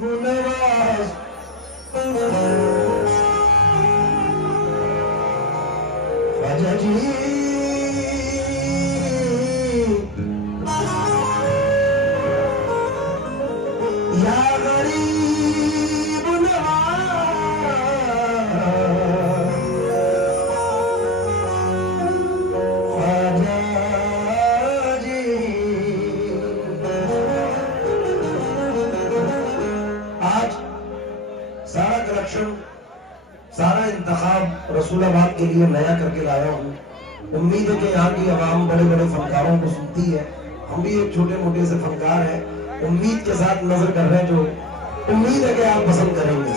नवाज ख्वाजा जी या गरीब नवाज ख्वाजा जी। आज सारा कलेक्शन, सारा इंतखाब रसूलाबाद के लिए नया करके लाया हूँ। उम्मीद है कि यहाँ की आवाम बड़े बड़े फनकारों को सुनती है। हम भी एक छोटे मोटे से फनकार हैं। उम्मीद के साथ नजर कर रहे हैं, जो उम्मीद है कि आप पसंद करेंगे।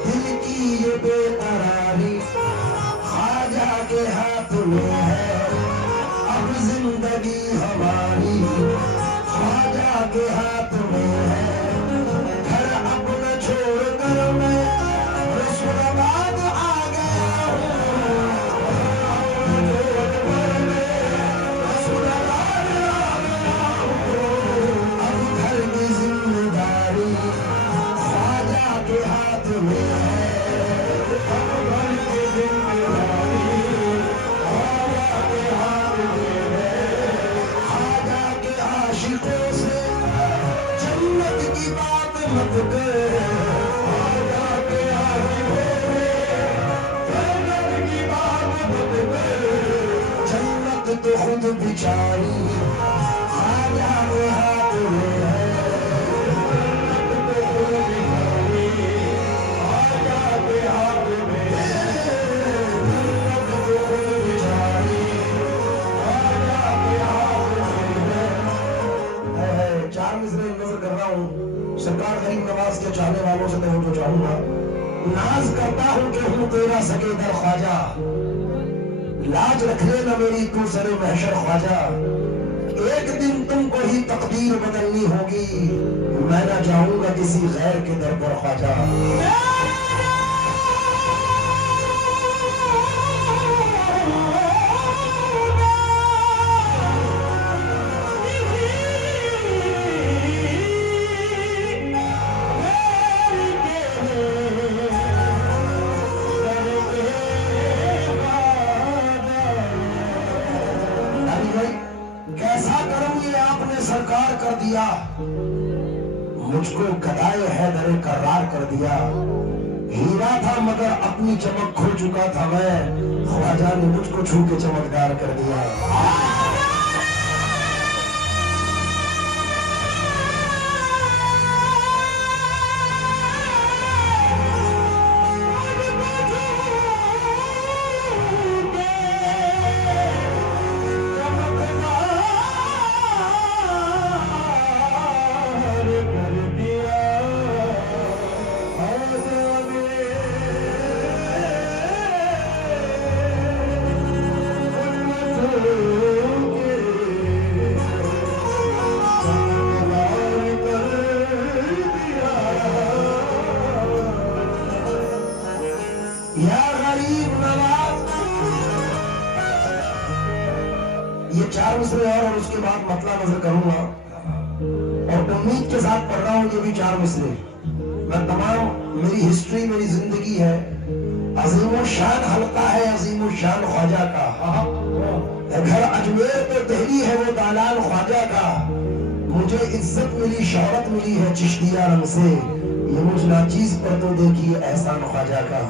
दिल की ये बेकरारी ख्वाजा के हाथ में है, अब जिंदगी हमारी ख्वाजा के हाथ में है। घर अपना छोड़ कर मैं रसूलाबाद आ गया हूँ। रसूलाबाद आ गया हूँ। अब घर की जिम्मेदारी ख्वाजा के हाथ में है। मत कर की बात मत कर, जन्नत तो खुद बिचारी ख्वाजा के हाथ में है। ख्वाजा के हाथ में है, जन्नत तो खुद बिचारी ख्वाजा के हाथ में है। चार मिसरे नजर कर रहा हूँ। सरकार गरीब नवाज के चाहने वालों से तो चाहूंगा, नाज करता हूं कि हूं तेरा सकेदर ख्वाजा, लाज रख लेना मेरी तू सरे महशर ख्वाजा। एक दिन तुमको ही तकदीर बदलनी होगी, मैं ना जाऊंगा किसी गैर के दर पर ख्वाजा। कैसा करम ये आपने सरकार कर दिया, मुझको गदाए हैदर करार कर दिया। हीरा था मगर अपनी चमक खो चुका था मैं, ख्वाजा ने मुझको छू के चमकदार कर दिया। या गरीब नवाज, ये चार मिसरे और उसके बाद मतला नजर करूंगा और उम्मीद के साथ पढ़ रहा हूं ये भी चार मिसरे। मैं तमाम मेरी हिस्ट्री, मेरी जिंदगी है, अजीमो शान हल्का है, अजीमो शान ख्वाजा का। घर अजमेर पे तहरी है वो दालान ख्वाजा का। मुझे इज्जत मिली, शोहरत मिली है चिश्तिया रंग से, ये मुझ नाचीज पर तो देखिए एहसान ख्वाजा का।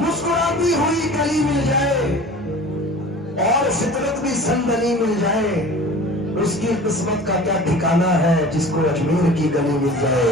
मुस्कुराती हुई कली मिल जाए और फितरत भी संदनी मिल जाए, उसकी किस्मत का क्या ठिकाना है जिसको अजमेर की गली मिल जाए।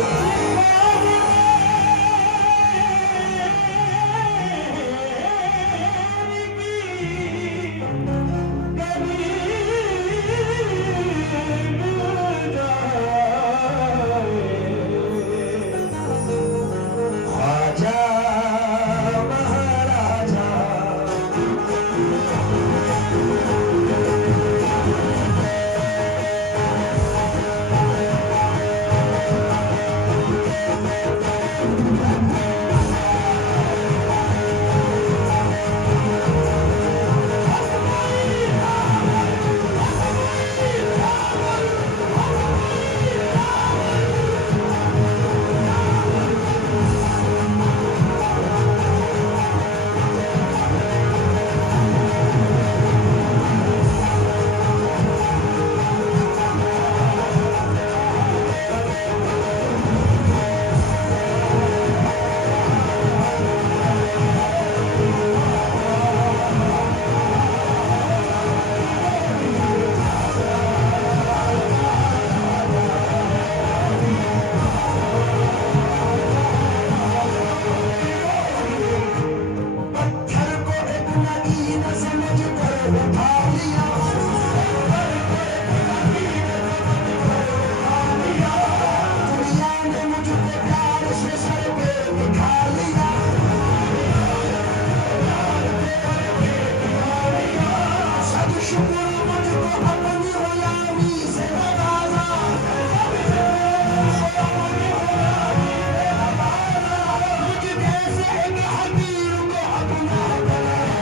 हबीर को अपना बनाया।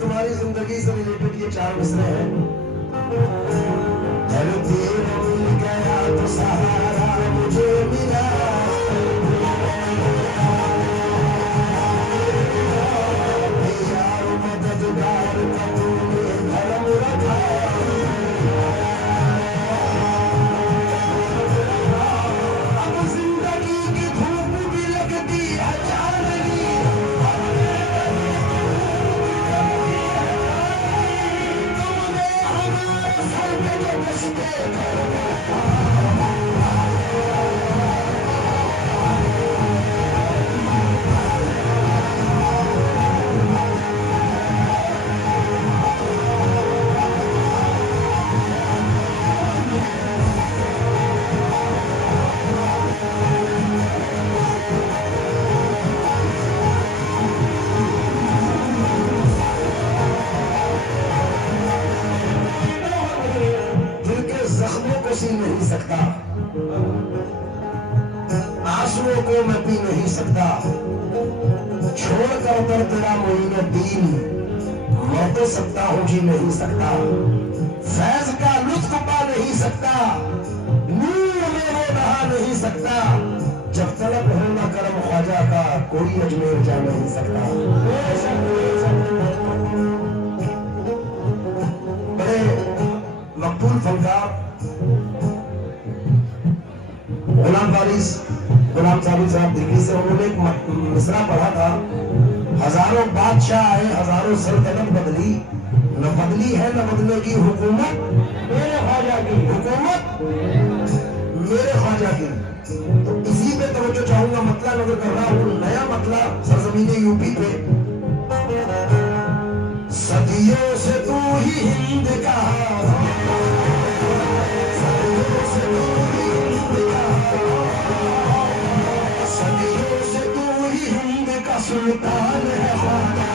तुम्हारी जिंदगी से रिलेटेड ये 4 मिसरे हैं। मिल गया तो सहारा मुझे मिला, यार मददगार का तूने धर्म रखा। अब जिंदगी की धूप भी लगती है चांदनी, सी नहीं सकता, आंसुओं को मैं पी नहीं सकता, छोड़कर उतर तेरा मोइने दीन मैं तो सकता हूं जी नहीं सकता, फैज का लुत्फ पा नहीं सकता, नूर में वो नहा नहीं सकता, जब तलब हो ना करम ख्वाजा का कोई अजमेर जा नहीं सकता। बड़े मकबूल फनकार गुलाम साहब दिल्ली से, उन्होंने एक मिसरा पढ़ा था। हजारों बादशाह आए, हजारों सल्तनत बदली, न बदली है न बदलेगी हुकूमत मेरे ख्वाजा की, हुकूमत मेरे ख्वाजा की। तो इसी पे तवज्जो चाहूंगा, मतला नजर कर रहा हूं, नया मतला सरजमीने यूपी पे। सदियों से तू ही हिंद का, सदियों से तू ही हिंद का, सदियों से तू ही हिंद का सुल्तान है ख्वाजा।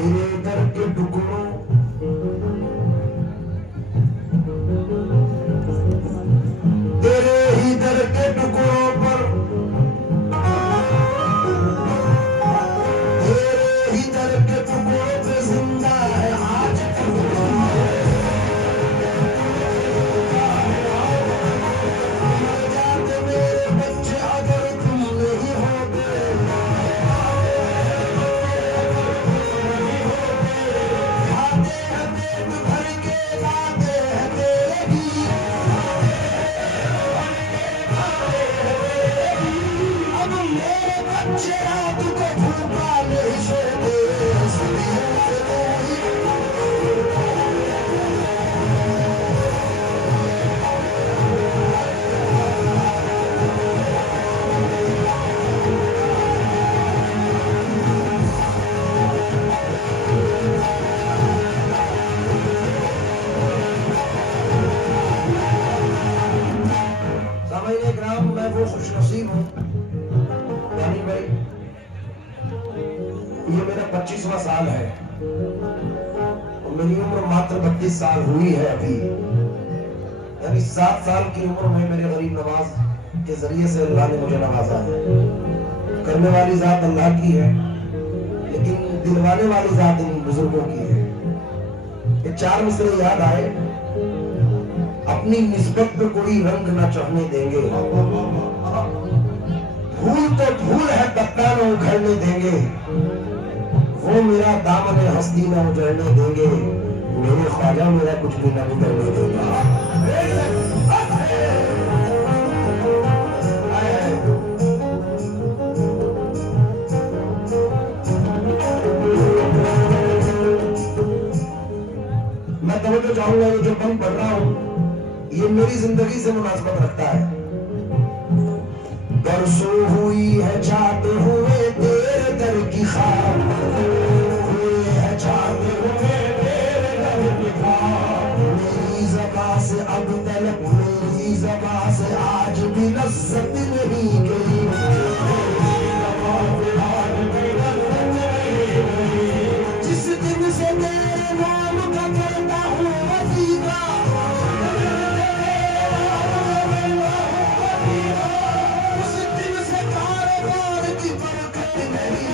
तेरे दर के टुकड़ों तेरे ही दर के टुकड़ों पर तेरे ही दर के टुकड़ों पे जिंदा है आज जाते मेरे बच्चे अगर तुम नहीं होते खाते हैं पेट भर के गाते हैं तेरे गीत अब मेरे बच्चे रात को भूखा नहीं सोते सदियों से वही सामान्य ग्राम मैं वो खुशनसीब हूँ यानी भाई ये मेरा 25वां साल है और मेरी उम्र मात्र 32 साल हुई है अभी यानी 7 साल की उम्र में मेरे गरीब नवाज के जरिए से अल्लाह ने मुझे नवाजा है। करने वाली जात अल्लाह की है लेकिन दिलवाने वाली जात इन बुजुर्गों की है। ये 4 मिसरे याद आए। अपनी निस्बत पे कोई रंग न चढ़ने देंगे भूल तो भूल है तख्ता न उखड़ने देंगे वो मेरा दामन हस्ती न उजड़ने देंगे मेरे ख्वाजा मेरा कुछ भी न बिगड़ने देंगे। मैं तवज्जो चाहूंगा ये जो बंद पढ़ रहा हूं ये मेरी जिंदगी से मुनासबत रखता है। बरसों हुई है जाते हुए तेरे दर की खाब हुए है जाते हुए तेरे दर की खाब मेरी ज़बां से अब तलक मेरी ज़बां से आज भी लज़्ज़त नहीं गई जिस दिन से तेरे नाम का करता हूँ वजीफा उस दिन से कारोबार की बरकत नहीं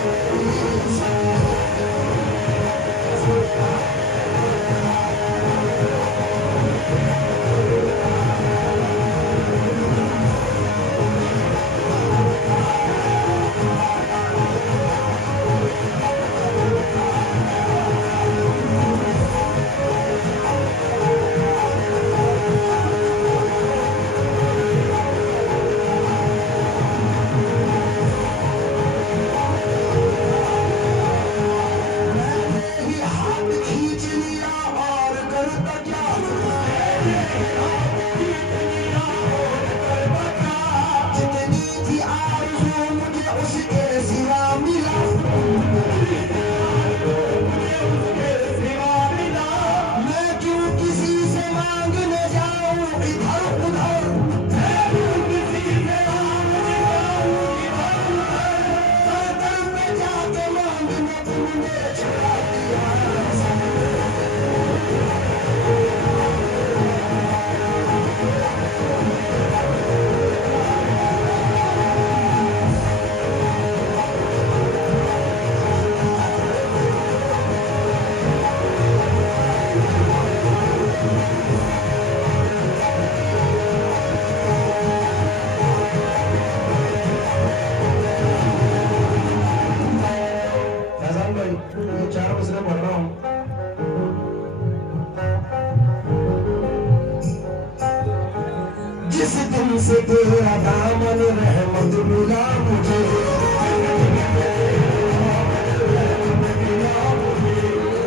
जिस दिन से तेरा दामन रहमत मिला मुझे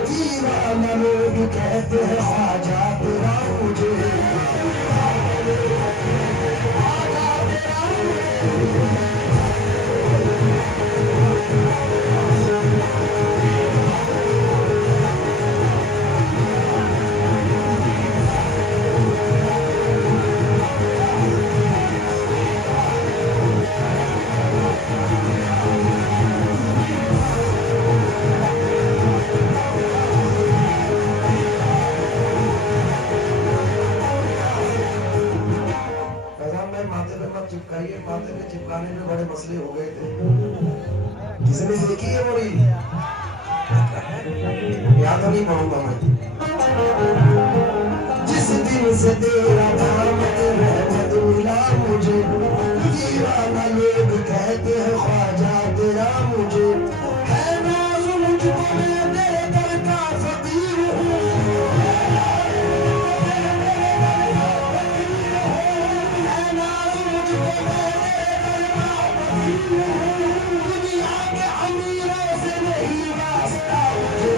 दीवाना लोग कहते हैं ख्वाजा तेरा मुझे मसले हो गए थे। किसने देखी है मोरी? याद नहीं पढ़ूंगा मैं। जिस दिन से तेरा दामन रहमत मिला मुझे, दीवाना लोग कहते हैं ख्वाजा तेरा मुझे, है नाज़ मुझको मैं तेरे दर का फकीर हूँ, है नाज़ मुझको मैं तेरे दर का फकीर हूँ, दुनिया के अमीरों से नहीं वास्ता मुझे।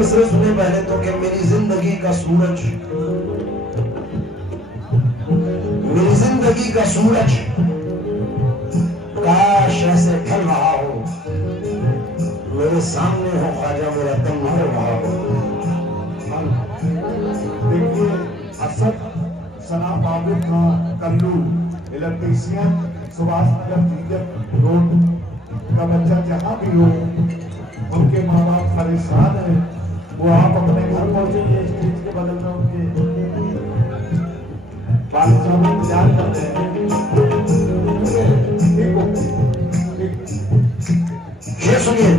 मिसरे सुने पहले तो कि मेरी जिंदगी का सूरज, मेरी जिंदगी का सूरज काश ऐसे ढल रहा हो, मेरे सामने हो ख्वाजा मेरा दम भर रहा हो। देखिए असद सना बाबू का कल्लू इलेक्ट्रीशियन सुभाष नगर जीजक रोड का बच्चा जहाँ भी हो, उनके माँ बाप परेशान है, वो आप अपने घर पहुंचेंगे, स्टेज के बगल में उनके बाल साहब इंतजार करते हैं। ठीक हो, ये सुनिए,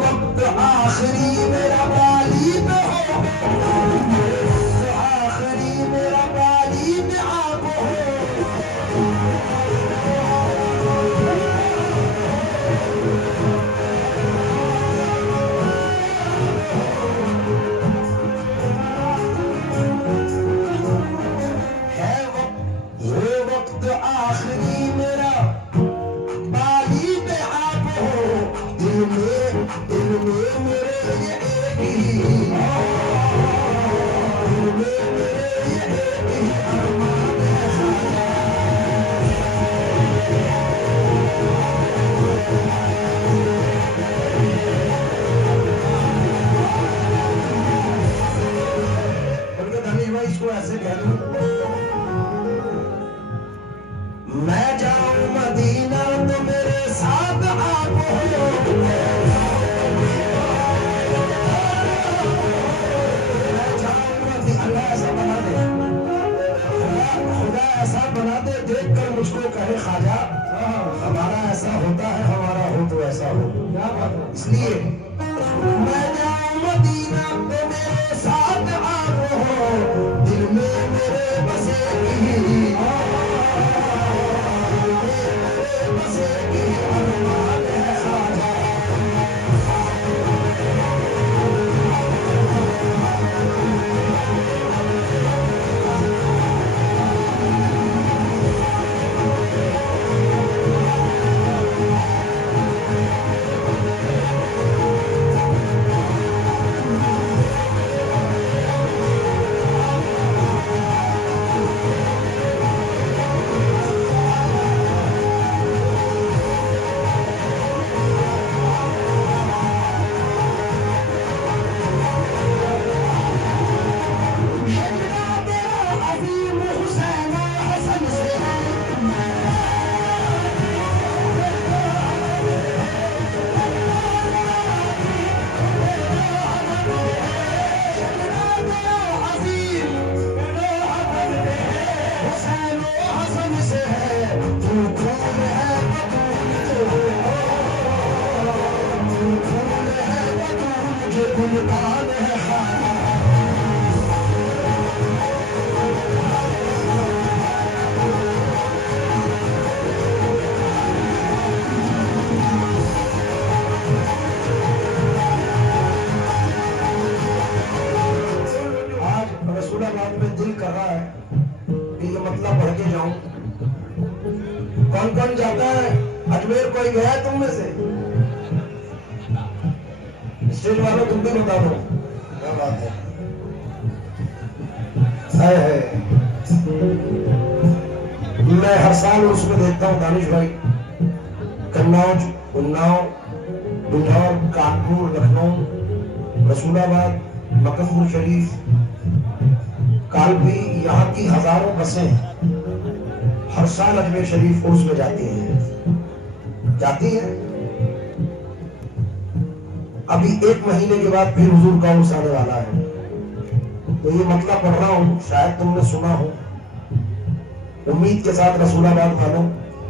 वक्त आखिरी मेरा गालिब हो, आखिरी मेरा गालिब आप हो, आखिरी मेरा गालिब आप हो, दिल में मेरे ये एक ही, दिल में मेरे ये एक ही अरमान है। उनके धनीश भाई इसको ऐसे कह दूं, मैं जाऊं मदीना तो मेरे साथ आप हो, मैं जाऊं मदीना, ऐसा बना दे खुदा, ऐसा बना दे देख कर मुझको कहे ख्वाजा हमारा ऐसा होता है, हमारा हो तो ऐसा हो। इसलिए मैं जाऊं मदीना तो मेरे साथ आप हो, दिल में मेरे रसूलाबाद में दिल कर रहा है कि ये मतलब पढ़ के जाऊं। कौन कौन जाता है अजमेर? कोई गया है तुम में से? स्टेज वालों तुम भी बता दो। क्या बात है। मैं हर साल उसमें देखता हूँ दानिश भाई, कन्नौज, उन्नाव, बिजनौर, कानपुर, लखनऊ, रसूलाबाद, मक्कमपुर शरीफ, कालपी, यहाँ की हजारों बसें हर साल अजमेर शरीफ कोर्स में जाती हैं। अभी 1 महीने के बाद फिर हुजूर का उर्स आने वाला है, तो ये मतलब पढ़ रहा हूँ, शायद तुमने सुना हो। उम्मीद के साथ रसूलाबाद वालों,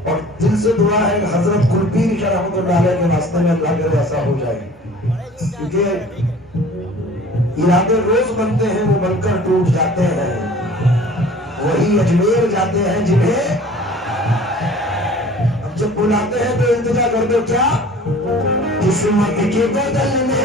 और दिल से दुआ है कि हजरत कुलपीर शाह रहमतुल्लाह अलैह के रास्ते में अल्लाह करे ऐसा हो जाए, क्योंकि इरादे रोज बनते हैं, वो बनकर टूट जाते हैं। वही अजमेर जाते हैं जिन्हें अब जब बुलाते हैं तो इंतजार कर दो। क्या किस्मत के बदल में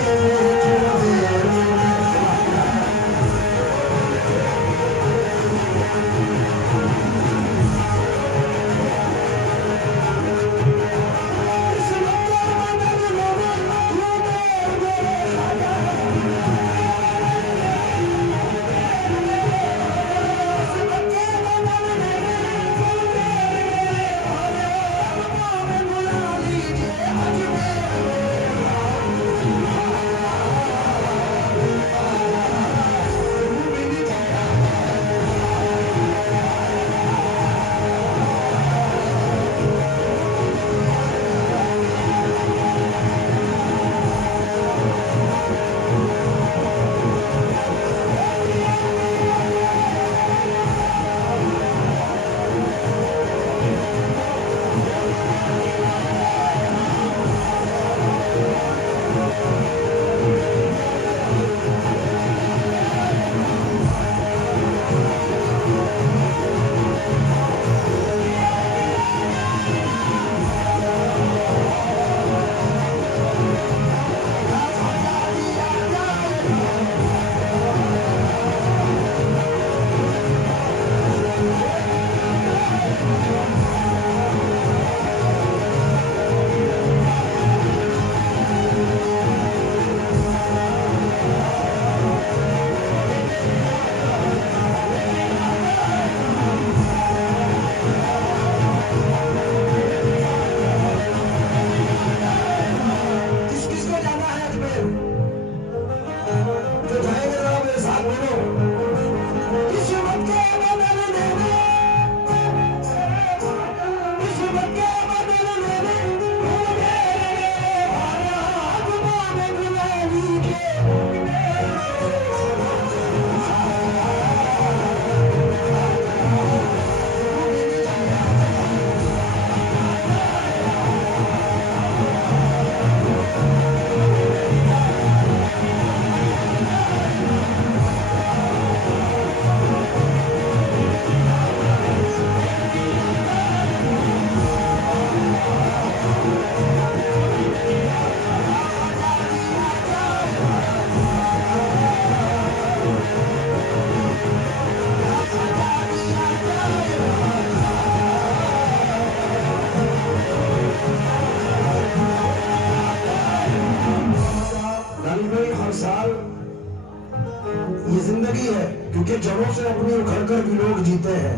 क्योंकि जड़ों से अपनी उखड़कर भी लोग जीते हैं।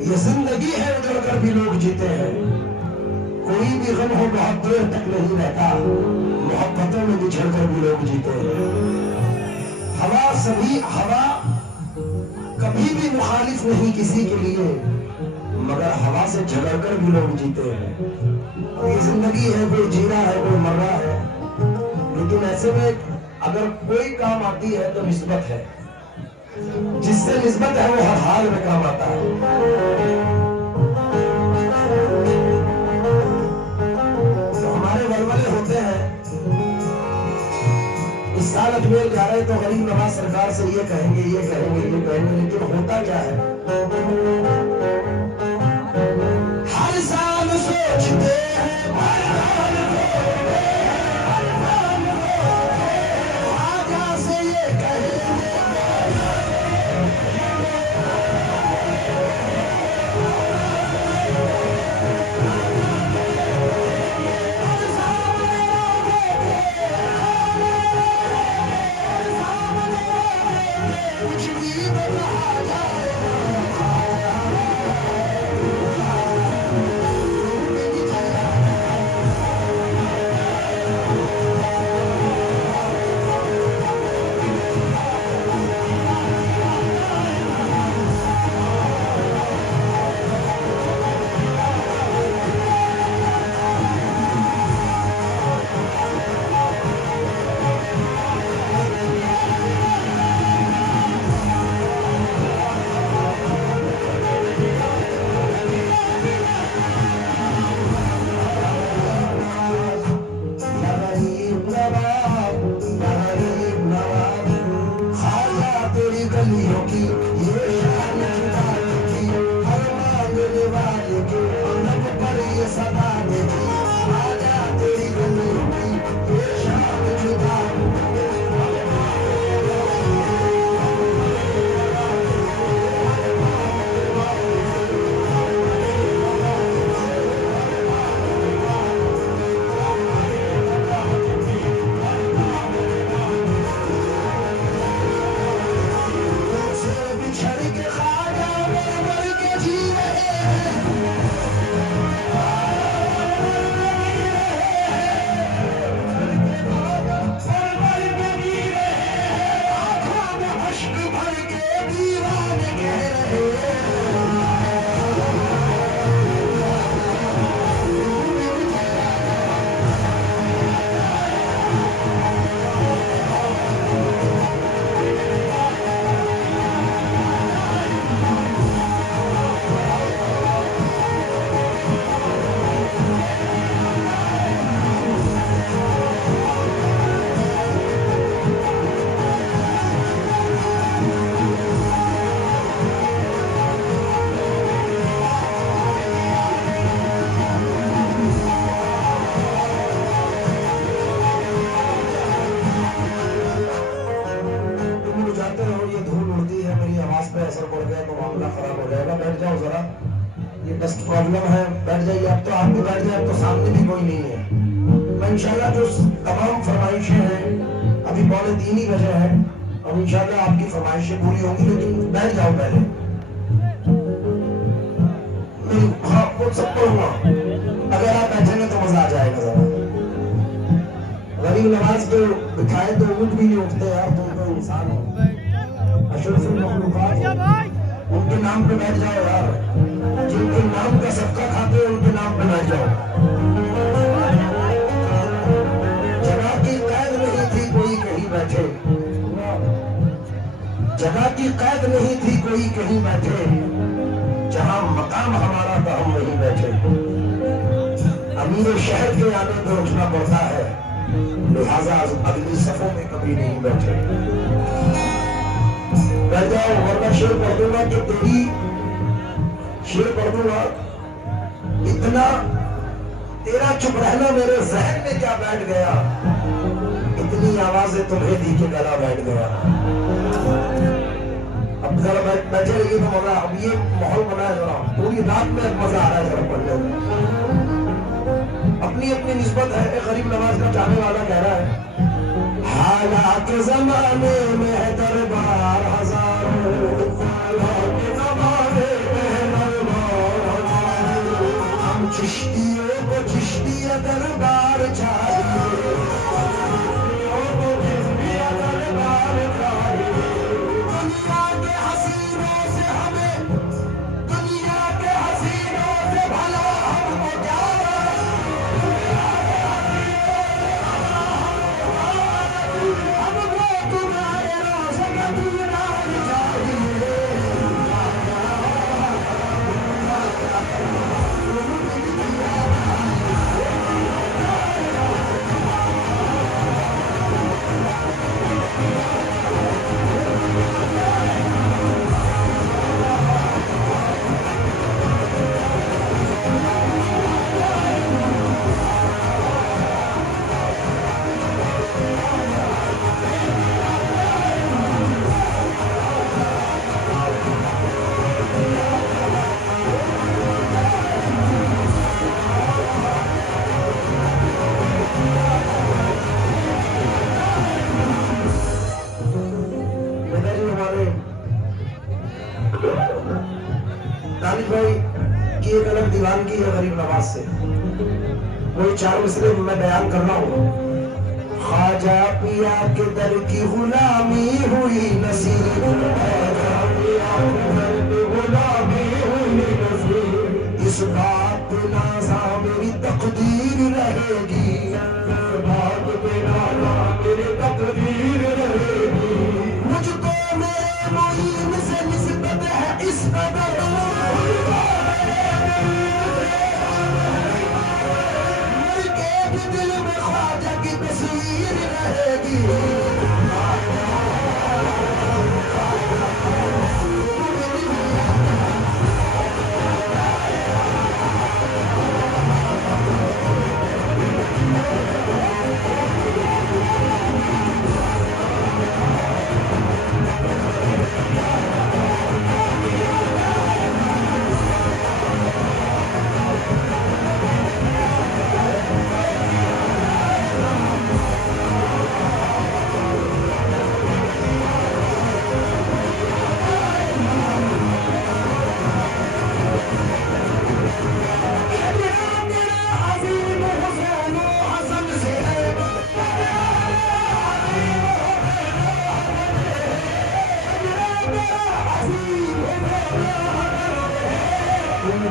ये जिंदगी है उजड़कर भी लोग जीते हैं। कोई भी गम हो बहुत देर तक नहीं रहता, मोहब्बतों में बिछड़कर भी लोग जीते हैं। हवा कभी भी मुखालिफ नहीं किसी के लिए, मगर हवा से झगड़कर भी लोग जीते हैं। ये जिंदगी है, कोई जी रहा है कोई मर रहा है, लेकिन ऐसे में अगर कोई काम आती है तो निस्बत है, जिससे निस्बत है वो हर हाल में काम आता है। तो हमारे वलवले होते हैं। इस साल अजमेर जा रहे तो गरीब नवाज सरकार से ये कहेंगे, लेकिन होता क्या है? हर साल सोचते हैं, आजा से ये कहेंगे जानते हो ये धूल उड़ती है, मेरी आवाज पे असर पड़ गया तो मामला खराब हो जाएगा। बैठ जाओ जरा, ये डस्ट प्रॉब्लम है, बैठ जाइए। अब तो आप भी बैठ जाए, अब तो सामने भी कोई नहीं है। मैं इंशाल्लाह जो तमाम फरमाइशें हैं, अभी 2:45 बजे है और इंशाल्लाह आपकी फरमाइशें पूरी होंगी, लेकिन बैठ जाओ पहले। हाँ, कुछ सब पढ़ूंगा, अगर आप बैठेंगे तो मजा आ जाएगा जरा। गरीब नवाज को बिठाए तो उठ भी नहीं उठते यार, तुम तो इंसान हो, अशरफुल मखलूकात हो। उनके नाम पे बैठ जाओ यार, जिनके नाम का सबका खाते हो उनके नाम पे बैठ जाओ। जगह की कैद नहीं थी कोई कहीं बैठे, जगह की कैद नहीं थी कोई कहीं बैठे, जहां मकाम हमारा था हम वहीं बैठे। अमीर शहर के आने पर उठना पड़ता है, लिहाजा अगली सफों में कभी नहीं बैठे। बैठ जाओ वरना शेर पढ़ दूंगा कि तेरी शेर पढ़ दूंगा। इतना तेरा चुप रहना मेरे जहन में क्या बैठ गया, इतनी आवाजें तुम्हें दी के गला बैठ गया। अब जरा बैठे रहिए तो मजा, अब ये माहौल बना है जरा, पूरी रात में मजा आ रहा है जरा पढ़ने में। अपनी अपनी निस्बत है, गरीब नवाज का चाहने वाला कह रहा है, हालात जमाने में दरबार हजारों, हालात जमाने में दरबार हजारों, हम चिश्तियों को चिश्तिया दरबार चाहिए, दरबार चाहिए। दुनिया के हसीनों से हमें, दुनिया के हसीनों से भला हमको क्या, की एक अलग दीवानगी है गरीब नवाज से। वही 4 मिसरे मैं बयान कर रहा हूँ। ख्वाजा पिया के दर की गुलामी हुई नसीब, ख्वाजा पिया के दर की गुलामी हुई नसीब, इस बात पे नाज़ा मेरी तकदीर रहेगी, इस बात पे नाज़ा मेरी तकदीर रहेगी। मुझको मेरे मुईन से निस्बत है इस कदर, दिल में ख्वाजा की तस्वीर रहेगी।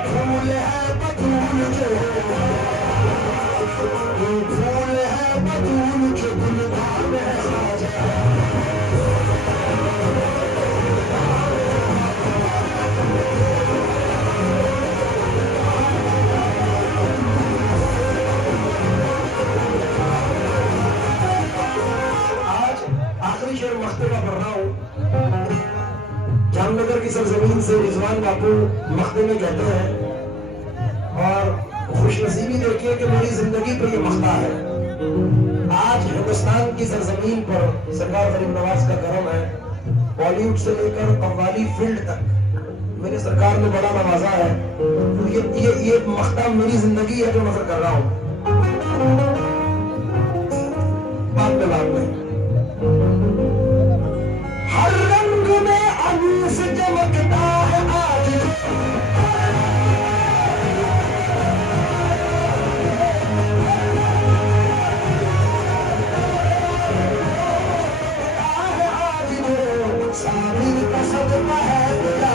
फूल है बतूल जो, फूल है बतूल जो गुलदान है ख्वाजा। आज आखिरी शेर मख्ते का पढ़ रहा हूँ। जामनगर की सरजमीन से रिजवान बापू मख्ते में कहते हैं, और खुशनसीबी देखिए कि मेरी जिंदगी पर ये मख्ता है। आज हिंदुस्तान की सरजमीन पर सरकार गरीब नवाज का करम है बॉलीवुड से लेकर कव्वाली फील्ड तक मेरे सरकार ने बड़ा नवाजा है। तो ये मख्ता मेरी जिंदगी है जो नजर कर रहा हूं। बाद में हर रंग में अनूस चमकता है आज, साबिर का सदका है तेरा,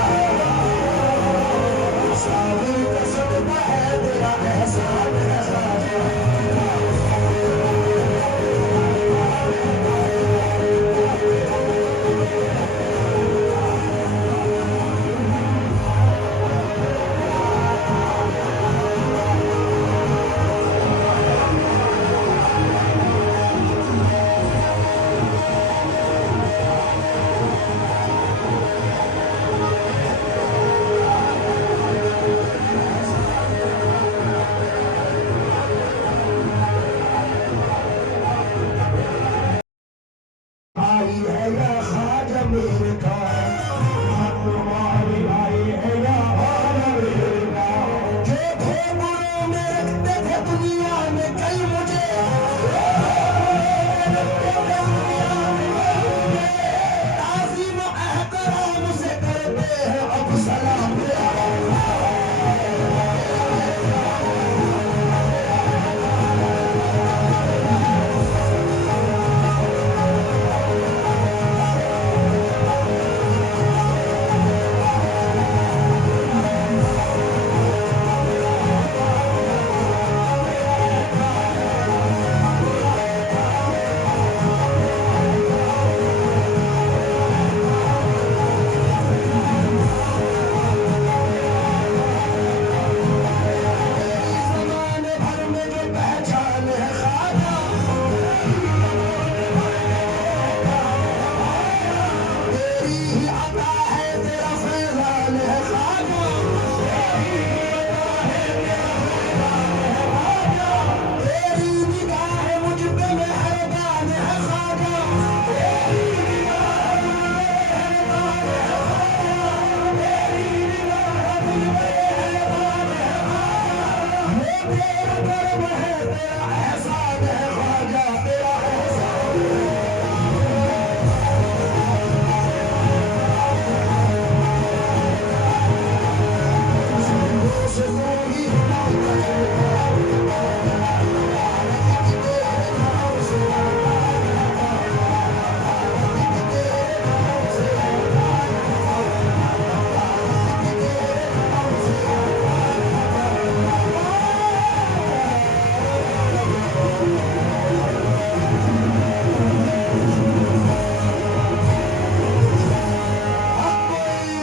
साबिर का सदका है तेरा एहसान है साजा। आई है या ख्वाजा मेरे का